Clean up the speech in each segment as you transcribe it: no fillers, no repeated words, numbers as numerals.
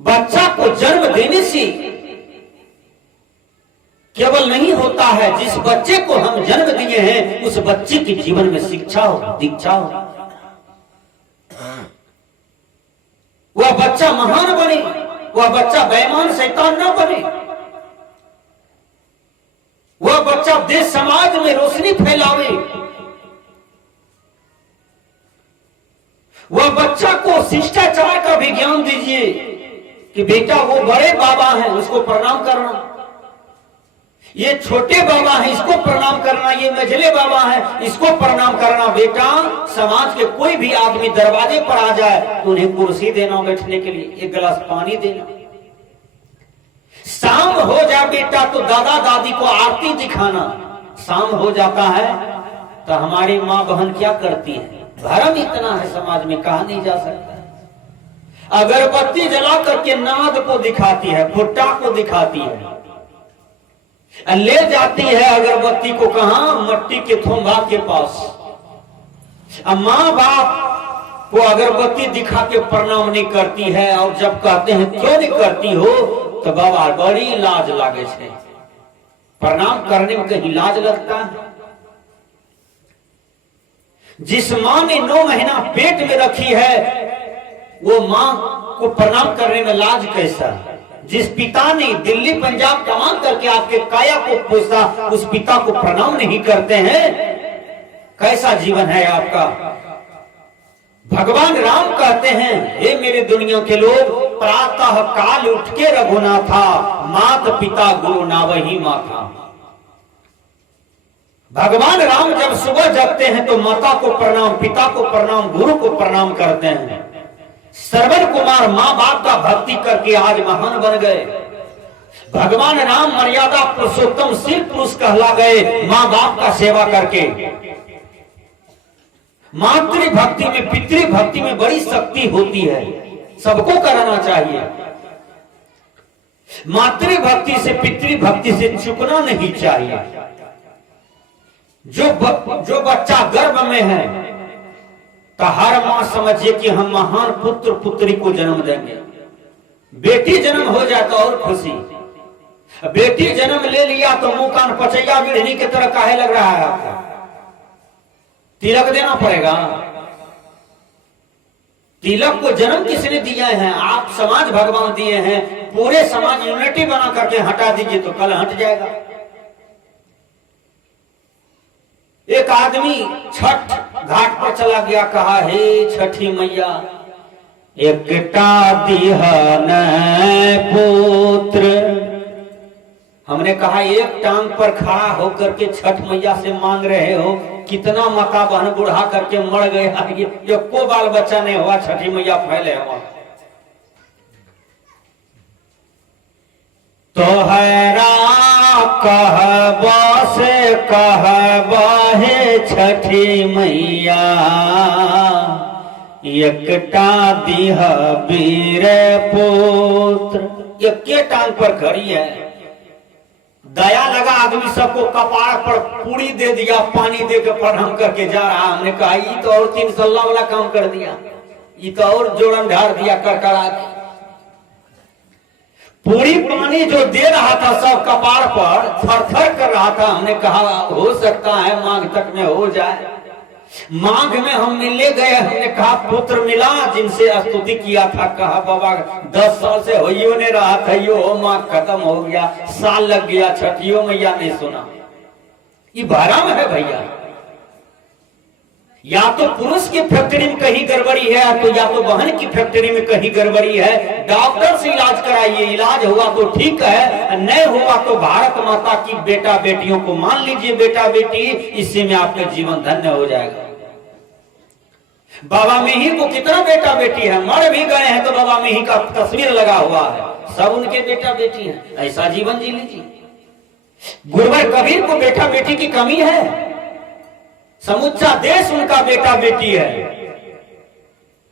बच्चा को जन्म देने से केवल नहीं होता है, जिस बच्चे को हम जन्म दिए हैं उस बच्चे के जीवन में शिक्षा हो, दीक्षा हो, वह बच्चा महान बने, वह बच्चा बेईमान शैतान न बने, वह बच्चा देश समाज में रोशनी फैलावे, वह बच्चा को शिष्टाचार का भी ज्ञान दीजिए कि बेटा वो बड़े बाबा हैं उसको प्रणाम करना, ये छोटे बाबा हैं इसको प्रणाम करना, ये मझले बाबा हैं इसको प्रणाम करना। बेटा समाज के कोई भी आदमी दरवाजे पर आ जाए तो उन्हें कुर्सी देना, बैठने के लिए एक गिलास पानी देना। शाम हो जाए बेटा तो दादा दादी को आरती दिखाना। शाम हो जाता है तो हमारी माँ बहन क्या करती है, भरम इतना है समाज में कहा नहीं जा सकता। अगरबत्ती जला करके नाद को दिखाती है, भुट्टा को दिखाती है, ले जाती है अगरबत्ती को कहां, मट्टी के थोंभा के पास। अब माँ बाप को अगरबत्ती दिखा के प्रणाम नहीं करती है, और जब कहते हैं क्यों नहीं करती हो तो बाबा बड़ी लाज लागे छे, प्रणाम करने में कहीं लाज लगता है। जिस माँ ने 9 महीना पेट में रखी है वो माँ को प्रणाम करने में लाज कैसा है। जिस पिता ने दिल्ली पंजाब कमान करके आपके काया को पोसा उस पिता को प्रणाम नहीं करते हैं, कैसा जीवन है आपका। भगवान राम कहते हैं, हे मेरे दुनिया के लोग, प्रातः काल उठ के रघुनाथा, मात पिता गुरु नावही माथा। भगवान राम जब सुबह जगते हैं तो माता को प्रणाम, पिता को प्रणाम, गुरु को प्रणाम करते हैं। श्रवण कुमार माँ बाप का भक्ति करके आज महान बन गए। भगवान राम मर्यादा पुरुषोत्तम शिव पुरुष कहला गए माँ बाप का सेवा करके। मातृ भक्ति में, पितृ भक्ति में बड़ी शक्ति होती है, सबको करना चाहिए। मातृ भक्ति से, पितृ भक्ति से चुकना नहीं चाहिए। जो बच्चा गर्भ में है तो हर मां समझिए कि हम महान पुत्र पुत्री को जन्म देंगे। बेटी जन्म हो जाए तो और खुशी। बेटी जन्म ले लिया तो मुंह कान पचैया बिढ़नी की तरह काहे लग रहा है आपको, तिलक देना पड़ेगा। तिलक को जन्म किसने दिया है, आप समाज भगवान दिए हैं। पूरे समाज यूनिटी बना करके हटा दीजिए तो कल हट जाएगा। एक आदमी छठ घाट पर चला गया, कहा हे छठी मैया एकटा दिहन पुत्र। हमने कहा एक टांग पर खड़ा होकर के छठ मैया से मांग रहे हो, कितना माता बहन बुढ़ा करके मर गए, ये को बाल बच्चा नहीं हुआ, छठी मैया फैले हुआ। तोहरा कहबा से कहबा हे छठी मैया, एकटा दिह वीर पुत्र। एक टांग पर खड़ी है, दया लगा आदमी सबको कपाड़ पर पूरी दे दिया, पानी दे के प्रणाम करके जा रहा। हमने कहा ये तो और 3 सल्ला वाला काम कर दिया, ये तो और जोड़न ढार दिया करकरा के। पूरी पानी जो दे रहा था सब कपाड़ पर थर थर कर रहा था। हमने कहा हो सकता है माघ तक में हो जाए। माघ में हम मिलने गए, हमने कहा पुत्र मिला जिनसे स्तुति किया था। कहा बाबा 10 साल से हो नहीं रहा था, यो माघ खत्म हो गया, साल लग गया, छठियों मैया ने सुना। ये भरम है भैया। या तो पुरुष की फैक्ट्री में कहीं गड़बड़ी है, तो या तो बहन की फैक्ट्री में कहीं गड़बड़ी है। डॉक्टर से इलाज कराइए, इलाज हुआ तो ठीक है, नहीं हुआ तो भारत माता की बेटा बेटियों को मान लीजिए बेटा बेटी, इसी में आपका जीवन धन्य हो जाएगा। बाबा मिही को कितना बेटा बेटी है, मर भी गए हैं तो बाबा मिही का तस्वीर लगा हुआ है, सब उनके बेटा बेटी हैं। ऐसा जीवन जी लीजिए। गुरुवर कबीर को बेटा बेटी की कमी है, समुच्चा देश उनका बेटा बेटी है।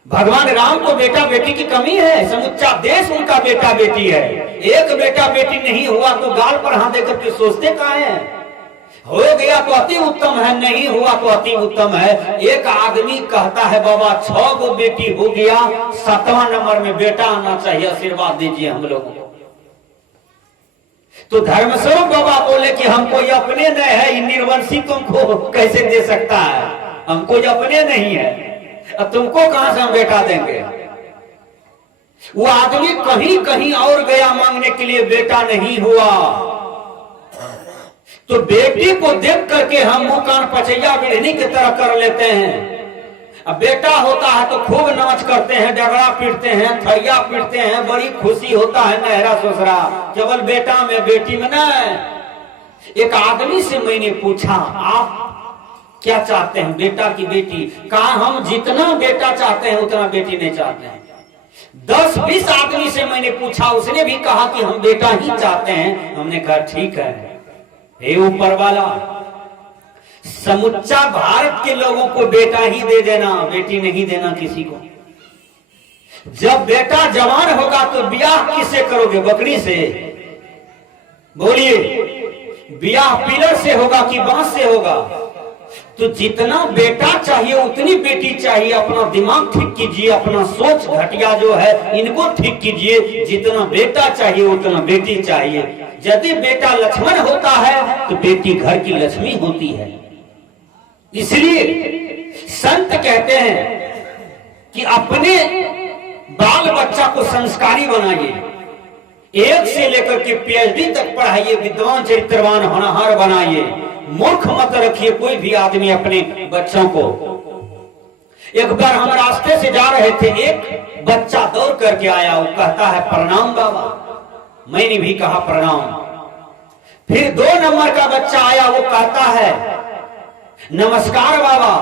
भगवान राम को बेटा बेटी की कमी है, समुच्चा देश उनका बेटा बेटी है। एक बेटा बेटी नहीं हुआ तो गाल पर हाथ देकर के सोचते कहां हैं। हो गया तो अति उत्तम है, नहीं हुआ तो अति उत्तम है। एक आदमी कहता है बाबा 6 गो बेटी हो गया, 7वां नंबर में बेटा आना चाहिए, आशीर्वाद दीजिए हम लोगों को। तो धर्मस्वरूप बाबा बोले कि हमको ये अपने नहीं है, निर्वंशी तुमको कैसे दे सकता है, हमको ये अपने नहीं है, अब तुमको कहां से हम बेटा देंगे। वो आदमी कहीं कहीं और गया मांगने के लिए, बेटा नहीं हुआ। तो बेटी को देख करके हम मुंह कान पचैया बिढ़नी की तरह कर लेते हैं। अब बेटा होता है तो खूब नाच करते हैं, डगड़ा पीटते हैं, थैया पीटते हैं, बड़ी खुशी होता है नहरा ससुरा। केवल बेटा में बेटी में नहीं। एक आदमी से मैंने पूछा आप क्या चाहते हैं, बेटा की बेटी? कहा हम जितना बेटा चाहते हैं उतना बेटी नहीं चाहते हैं। 10-20 आदमी से मैंने पूछा, उसने भी कहा कि हम बेटा ही चाहते हैं। हमने कहा ठीक है, हे ऊपर वाला, समुच्चा भारत के लोगों को बेटा ही दे देना, बेटी नहीं देना किसी को। जब बेटा जवान होगा तो ब्याह किससे करोगे? बकरी से? बोलिए, ब्याह पिलर से होगा कि बांस से होगा? तो जितना बेटा चाहिए उतनी बेटी चाहिए। अपना दिमाग ठीक कीजिए, अपना सोच घटिया जो है इनको ठीक कीजिए। जितना बेटा चाहिए उतना बेटी चाहिए। यदि बेटा लक्ष्मण होता है तो बेटी घर की लक्ष्मी होती है। इसलिए संत कहते हैं कि अपने बाल बच्चा को संस्कारी बनाइए, 1 से लेकर के PhD तक पढ़ाइए, विद्वान चरित्रवान होनहार बनाइए। मूर्ख मत रखिए कोई भी आदमी अपने बच्चों को। एक बार हम रास्ते से जा रहे थे, एक बच्चा दौड़ करके आया, वो कहता है प्रणाम बाबा। मैंने भी कहा प्रणाम। फिर 2 नंबर का बच्चा आया, वो कहता है नमस्कार बाबा,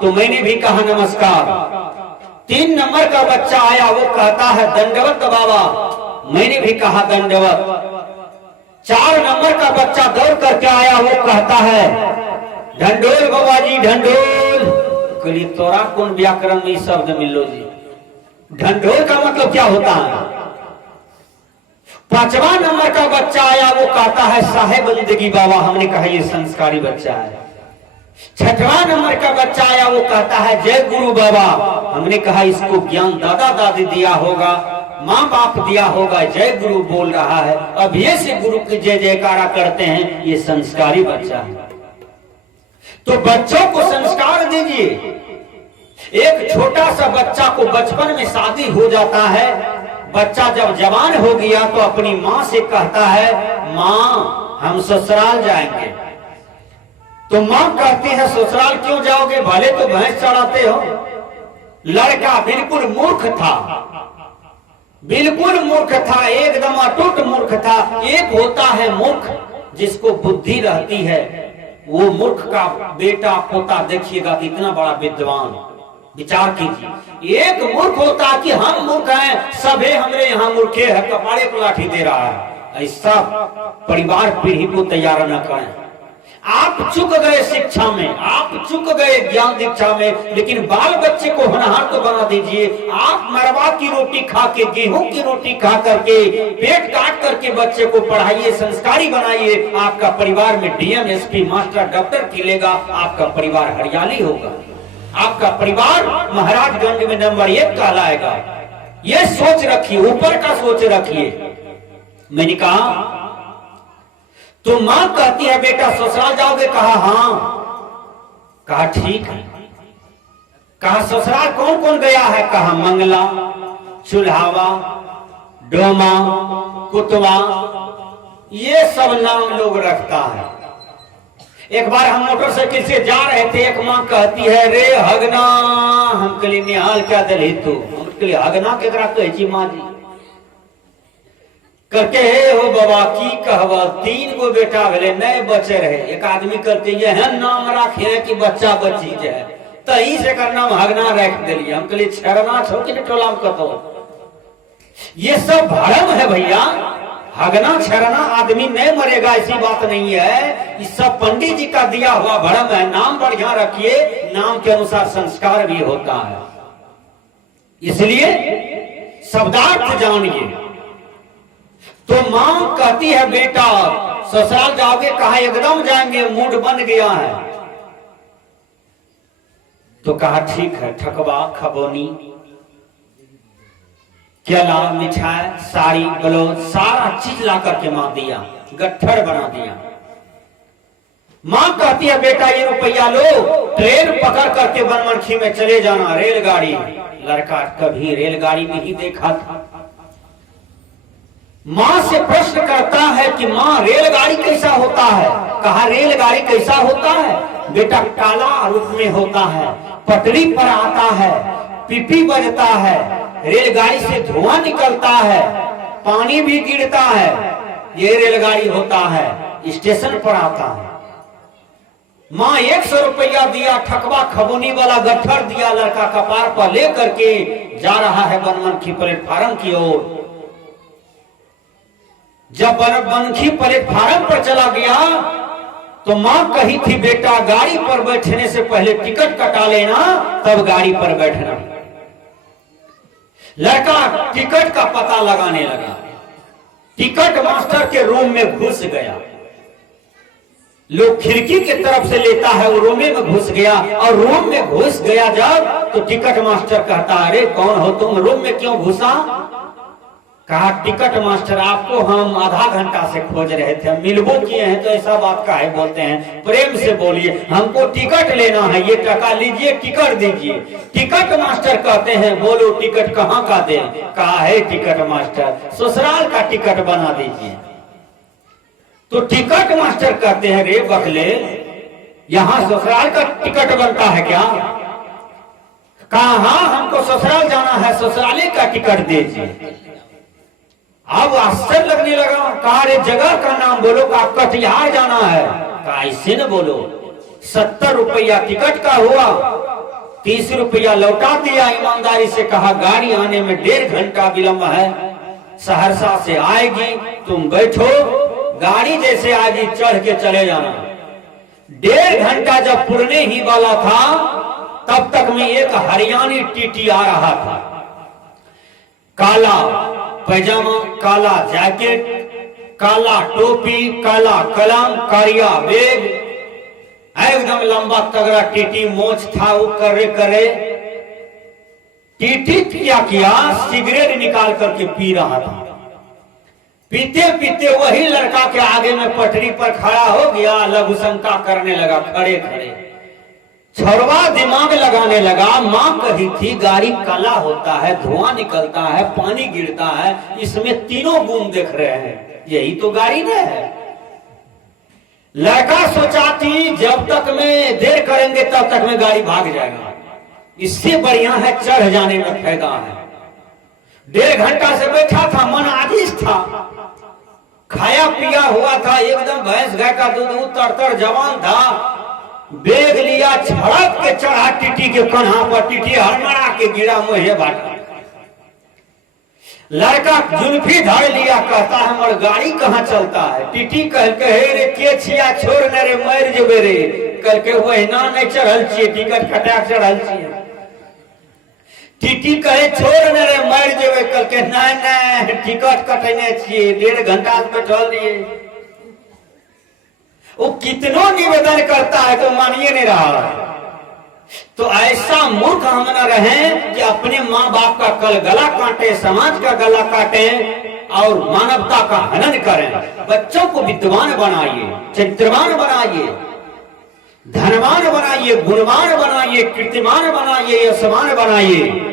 तो मैंने भी कहा नमस्कार। 3 नंबर का बच्चा आया, वो कहता है दंडवत बाबा, मैंने भी कहा दंडवत। 4 नंबर का बच्चा दौड़ करके आया, वो कहता है ढंडोल बाबा जी ढंडोल। कली तोरा कौन व्याकरण में शब्द मिलो जी? ढंडोल का मतलब क्या होता है? 5वां नंबर का बच्चा आया, वो कहता है साहेब बंदगी बाबा। हमने कहा ये संस्कारी बच्चा है। 6वां नंबर का बच्चा आया, वो कहता है जय गुरु बाबा। हमने कहा इसको ज्ञान दादा दादी दिया होगा, माँ बाप दिया होगा, जय गुरु बोल रहा है। अब ये से गुरु की जय जयकारा करते हैं, ये संस्कारी बच्चा है। तो बच्चों को संस्कार दीजिए। एक छोटा सा बच्चा को बचपन में शादी हो जाता है, बच्चा जब जवान हो गया तो अपनी माँ से कहता है माँ हम ससुराल जाएंगे। तो माँ कहती है ससुराल क्यों जाओगे, भले तो भैंस चढ़ाते हो। लड़का बिल्कुल मूर्ख था, बिल्कुल मूर्ख था, एकदम अटूट मूर्ख था। एक होता है मूर्ख जिसको बुद्धि रहती है, वो मूर्ख का बेटा पोता देखिएगा कितना बड़ा विद्वान। विचार कीजिए, एक मूर्ख होता कि हम मूर्ख हैं, सभी हमरे यहाँ मूर्खे हैं, कपाड़े को लाठी दे रहा है। ऐसा परिवार पीढ़ी को तैयार न करें। आप चुक गए शिक्षा में, आप चुक गए ज्ञान दीक्षा में, लेकिन बाल बच्चे को होनहार तो बना दीजिए। आप मरवा की रोटी खा के, गेहूं की रोटी खा करके, पेट काट करके बच्चे को पढ़ाइए, संस्कारी बनाइए। आपका परिवार में DM SP मास्टर डॉक्टर खिलेगा, आपका परिवार हरियाली होगा, आपका परिवार महाराजगंज में नंबर 1 कहलाएगा। ये सोच रखिए, ऊपर का सोच रखिए। मैंने कहा तो मां कहती है बेटा ससुराल जाओगे? कहा हाँ। कहा ठीक है। कहा ससुराल कौन कौन गया है? कहा मंगला, चुल्हावा, डोमा, कुतवा, ये सब नाम लोग रखता है। एक बार हम मोटरसाइकिल से जा रहे थे, एक माँ कहती है रे हगना। हम कहली निहाल क्या दल तू? हम कहली हगना केकरा कहे माँ जी? करके हे हो बाबा की कहवा, 3 गो बेटा भेले नए बचे रहे। एक आदमी करके यह नाम रखे कि बच्चा बची जाए, तही से कर नाम हगना रख दिलिए। हम कहलिए छरना छो कि टोला में कतो, ये सब भरम है भैया। हगना छरना आदमी नहीं मरेगा ऐसी बात नहीं है, ये सब पंडित जी का दिया हुआ भरम है। नाम बढ़िया रखिए, नाम के अनुसार संस्कार भी होता है। इसलिए शब्दार्थ जानिए। तो मां कहती है बेटा ससुराल जाओगे? कहा एकदम जाएंगे, मूड बन गया है। तो कहा ठीक है, ठकवा खबोनी केला मिठाई साड़ी ब्लाउज सारा चीज ला करके मां दिया, गट्ठर बना दिया। मां कहती है बेटा ये रुपया लो, ट्रेन पकड़ करके बनमनखी में चले जाना, रेलगाड़ी। लड़का कभी रेलगाड़ी में ही देखा था। मां से प्रश्न करता है कि मां रेलगाड़ी कैसा होता है? कहा रेलगाड़ी कैसा होता है बेटा? काला रूप में होता है, पटरी पर आता है, पीपी बजता है, रेलगाड़ी से धुआं निकलता है, पानी भी गिरता है, ये रेलगाड़ी होता है, स्टेशन पर आता है। मां 100 रुपया दिया, ठकवा खबोनी वाला गट्ठर दिया, लड़का कपार पर लेकर के जा रहा है बनमनखी प्लेटफार्म की ओर। जब बनमनखी प्लेटफार्म पर चला गया तो मां कही थी बेटा गाड़ी पर बैठने से पहले टिकट कटा लेना, तब गाड़ी पर बैठना। लड़का टिकट का पता लगाने लगा, टिकट मास्टर के रूम में घुस गया। लोग खिड़की के तरफ से लेता है, वो रूम में घुस गया, और रूम में घुस गया जब तो टिकट मास्टर कहता अरे कौन हो तुम, रूम में क्यों घुसा? कहा टिकट मास्टर आपको हम आधा घंटा से खोज रहे थे, मिलबो किए हैं तो ऐसा बात का है बोलते हैं, प्रेम से बोलिए हमको टिकट लेना है, ये टका लीजिए टिकट दीजिए। टिकट मास्टर कहते हैं बोलो टिकट कहाँ का दे? कहा है टिकट मास्टर ससुराल का टिकट बना दीजिए। तो टिकट मास्टर कहते हैं रे बकले यहाँ ससुराल का टिकट बनता है क्या? कहा हाँ हमको ससुराल जाना है, ससुराले का टिकट दीजिए। अब आश्चर्य लगने लगा, कहा रे जगह का नाम बोलो। कहा कटिहार जाना है। कहा ऐसे न बोलो, 70 रुपया टिकट का हुआ, 30 रुपया लौटा दिया। ईमानदारी से कहा गाड़ी आने में 1.5 घंटा विलंब है, सहरसा से आएगी, तुम बैठो, गाड़ी जैसे आएगी चढ़ के चले जाना। 1.5 घंटा जब पुरने ही वाला था तब तक में एक हरियाणी टीटी आ रहा था, काला पैजामा, काला जैकेट, काला टोपी, काला कलम, कारिया बैग, एकदम लंबा तगड़ा टीटी मोछ था। वो करे करे टीटी क्या किया, सिगरेट निकाल करके पी रहा था। पीते पीते वही लड़का के आगे में पटरी पर खड़ा हो गया, लघु शंका करने लगा खड़े खड़े, छोरवा दिमाग लगाने लगा। मां कही थी गाड़ी काला होता है, धुआं निकलता है, पानी गिरता है, इसमें तीनों गुण देख रहे हैं, यही तो गाड़ी न है। लड़का सोचा थी जब तक में देर करेंगे तब तक में गाड़ी भाग जाएगा, इससे बढ़िया है चढ़ जाने में फायदा है। 1.5 घंटा से बैठा था, मन आदिश था, खाया पिया हुआ था, एकदम भैंस गाय का दूध तर जवान था। बेग लिया, झड़क के चढ़ा टीटी के कन्हा पर, टीटी हड़मड़ा के गिरा मुहे बाटा। लड़का जुल्फी धर लिया, कहता है मर गाड़ी कहाँ चलता है? टीटी कह कहे रे के छिया छोड़ न रे मर जेबे रे, कह के वहीना नहीं चढ़ल छिए, टिकट कटा चढ़ल छिए। टीटी कहे छोड़ न रे मर जेबे, कह के नहीं टिकट कटने छिए, 1.5 घंटा से बैठल रहिए। वो कितनों निवेदन करता है तो मानिए नहीं रहा। तो ऐसा मूर्ख हम न रहे कि अपने माँ बाप का कल गला काटे, समाज का गला काटे और मानवता का हनन करें। बच्चों को विद्वान बनाइए, चरित्रवान बनाइए, धनवान बनाइए, गुणवान बनाइए, कीर्तिमान बनाइए, यशवान बनाइए।